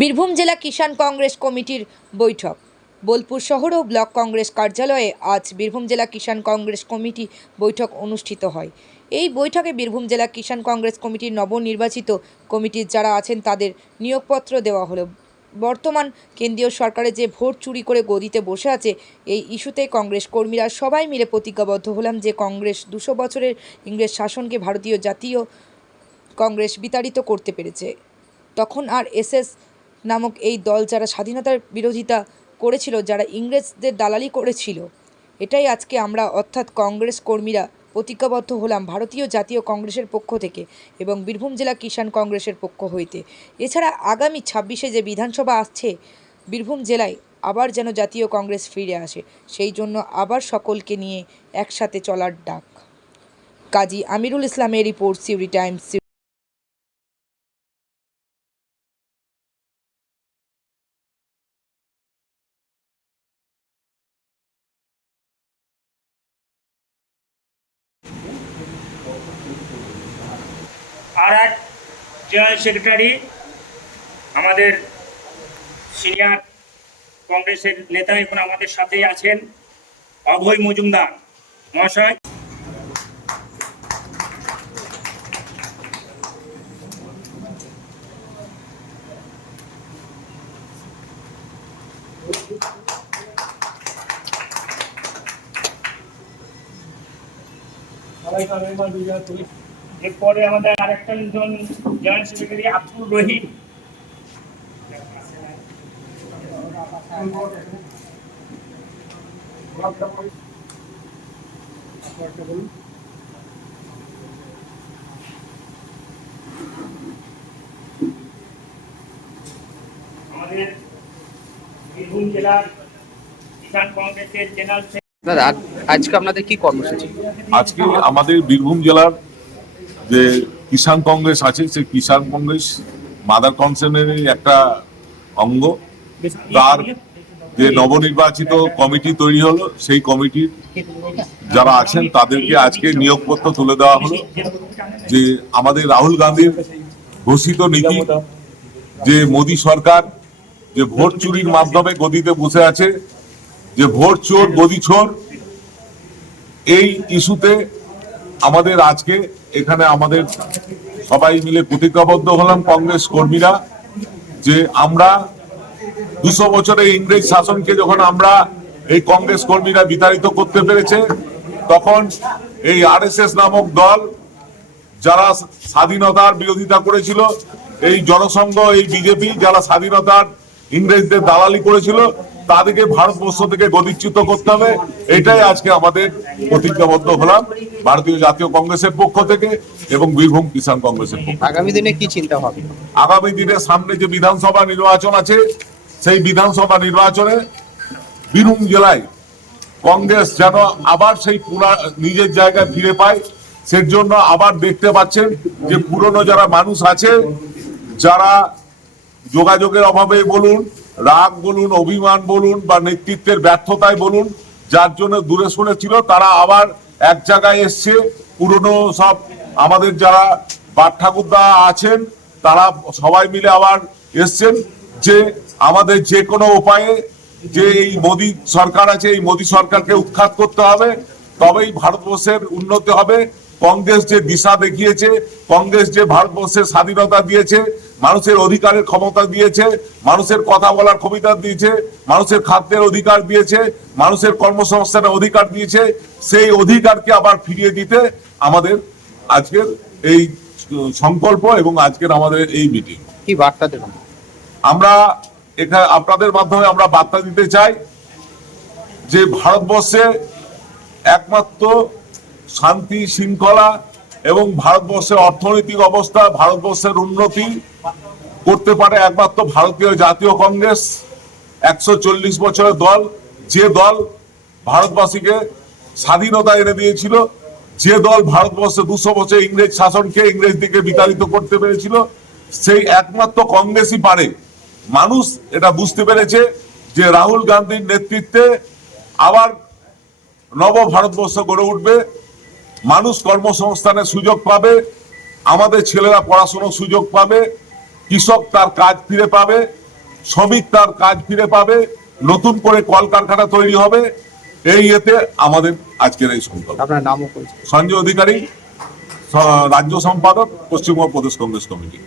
বীরভূম জেলা কিষাণ কংগ্রেস কমিটির বৈঠক। বোলপুর শহর ও ব্লক কংগ্রেস কার্যালয়ে আজ বীরভূম জেলা কিষাণ কংগ্রেস কমিটি বৈঠক অনুষ্ঠিত হয়। এই বৈঠকে বীরভূম জেলা কিষাণ কংগ্রেস কমিটির নবনির্বাচিত কমিটির যারা আছেন তাদের নিয়োগপত্র দেওয়া হলো। বর্তমান কেন্দ্রীয় সরকারের যে ভোট চুরি করে গদিতে বসে আছে, এই ইস্যুতে কংগ্রেস কর্মীরা সবাই মিলে প্রতিজ্ঞাবদ্ধ হলাম যে কংগ্রেস দুশো বছরের ইংরেজ শাসনকে ভারতীয় জাতীয় কংগ্রেস বিতাড়িত করতে পেরেছে। তখন আর এসএস নামক এই দল যারা স্বাধীনতার বিরোধিতা করেছিল, যারা ইংরেজদের দালালি করেছিল, এটাই আজকে আমরা অর্থাৎ কংগ্রেস কর্মীরা প্রতিজ্ঞাবদ্ধ হলাম ভারতীয় জাতীয় কংগ্রেসের পক্ষ থেকে এবং বীরভূম জেলা কিষাণ কংগ্রেসের পক্ষ হইতে। এছাড়া আগামী ছাব্বিশে যে বিধানসভা আসছে, বীরভূম জেলায় আবার যেন জাতীয় কংগ্রেস ফিরে আসে, সেই জন্য আবার সকলকে নিয়ে একসাথে চলার ডাক। কাজী আমিরুল ইসলামের রিপোর্ট সিউরি টাইমস আর এক জেনারেল সেক্রেটারি আমাদের সিনিয়র কংগ্রেসের নেতা এখন আমাদের সাথেই আছেন, অভয় মজুমদার। মহাশয়। এরপরে আমাদের আরেকটা জন জয়েন্ট সেক্রেটারি আব্দুল রহিম। আমাদের বীরভূম জেলার কিষাণ কংগ্রেসের জেনারেল দাদা আজকে আপনাদের কি কর্মসূচি? আজকে আমাদের বীরভূম জেলার যে কিষাণ কংগ্রেস আছে সেই কিষাণ কংগ্রেস মাদার কনসেন্টের একটা অঙ্গ। তার যে নবনির্বাচিত কমিটি তৈরি হলো সেই কমিটির যারা আছেন তাদেরকে আজকে নিয়োগপত্র তুলে দেওয়া হলো। যে আমাদের রাহুল গান্ধীর ঘোষিত নীতি যে মোদী সরকার যে ভোট চুরির মাধ্যমে গদিতে বসে আছে যে ভোট চোর গদি চোর এই ইস্যুতে আমাদের আজকে এখানে আমাদের সবাই মিলে প্রতিজ্ঞাবদ্ধ হলাম কংগ্রেস কর্মীরা, যে আমরা দুশো বছরে ইংরেজ শাসনকে যখন আমরা এই কংগ্রেস কর্মীরা বিতাড়িত করতে পেরেছে, তখন এই আরএসএস নামক দল যারা স্বাধীনতার বিরোধিতা করেছিল, এই জনসংঘ, এই বিজেপি যারা স্বাধীনতার ইংরেজদের দালালি করেছিল তাদেরকে ভারতবর্ষ থেকে গদিচ্যুত করতে হবে। এটাই আজকে আমাদের প্রতিজ্ঞাবদ্ধ হলাম ভারতীয় জাতীয় কংগ্রেসের পক্ষ থেকে এবং বীরভূম কিষাণ কংগ্রেসের পক্ষ আগামী দিনে কি চিন্তা হবে? আগামী দিনে সামনে যে বিধানসভা নির্বাচন আছে সেই বিধানসভা নির্বাচনে বীরভূম জেলায় কংগ্রেস যেন আবার সেই পুরা নিজের জায়গায় ফিরে পায় সেই জন্য আবার দেখতে পাচ্ছেন যে পুরনো যারা মানুষ আছে যারা যোগাযোগের অভাবে বলুন রাগ বলুন, অভিমান বলুন বা নেতৃত্বের ব্যর্থতায় বলুন, যার জন্য দূরে সরে ছিল, তারা আবার এক জায়গায় এসছে। পুরনো সব আমাদের যারা বাট ঠাকুরদা আছেন, তারা সবাই মিলে আবার এসছেন যে আমাদের যে কোনো উপায়ে যে এই মোদী সরকার আছে, এই মোদী সরকারকে উৎখাত করতে হবে। তবেই ভারতবর্ষের উন্নতি হবে। কংগ্রেস যে দিশা দেখিয়েছে, কংগ্রেস যে ভারতবর্ষের স্বাধীনতা দিয়েছে মানুষের অধিকারের ক্ষমতা দিয়েছে মানুষের কথা বলার ক্ষমতা দিয়েছে মানুষের খাদ্যের অধিকার দিয়েছে মানুষের কর্মসংস্থানের অধিকার দিয়েছে সেই অধিকারকে আবার ফিরিয়ে দিতে আমাদের আজকের এই সংকল্প এবং আজকের আমাদের এই মিটিং কি বার্তা দেবেন? আমরা এখানে আপনাদের মাধ্যমে আমরা বার্তা দিতে চাই যে ভারতবর্ষে একমাত্র শান্তি শৃঙ্খলা এবং ভারতবর্ষের অর্থনৈতিক অবস্থা ভারতবর্ষের উন্নতি করতে পারে একমাত্র ভারতীয় জাতীয় কংগ্রেস। একশো চল্লিশ বছরের দল, যে দল ভারতবাসীকে স্বাধীনতা এনে দিয়েছিল, যে দল ভারতবর্ষে দুশো বছর ইংরেজ শাসনকে ইংরেজদিকে বিতাড়িত করতে পেরেছিল, সেই একমাত্র কংগ্রেসই পারে। মানুষ এটা বুঝতে পেরেছে যে রাহুল গান্ধীর নেতৃত্বে আবার নব ভারতবর্ষ গড়ে উঠবে। মানুষ কর্মসংস্থানের সুযোগ পাবে, আমাদের ছেলেরা পড়াশোনার সুযোগ পাবে কৃষক তার কাজ ফিরে পাবে শ্রমিক তার কাজ ফিরে পাবে নতুন করে কলকারখানা তৈরি হবে এই এতে আমাদের আজকের এই সংকল্প। আপনার নামও সঞ্জয় অধিকারী রাজ্য সম্পাদক পশ্চিমবঙ্গ প্রদেশ কংগ্রেস কমিটি।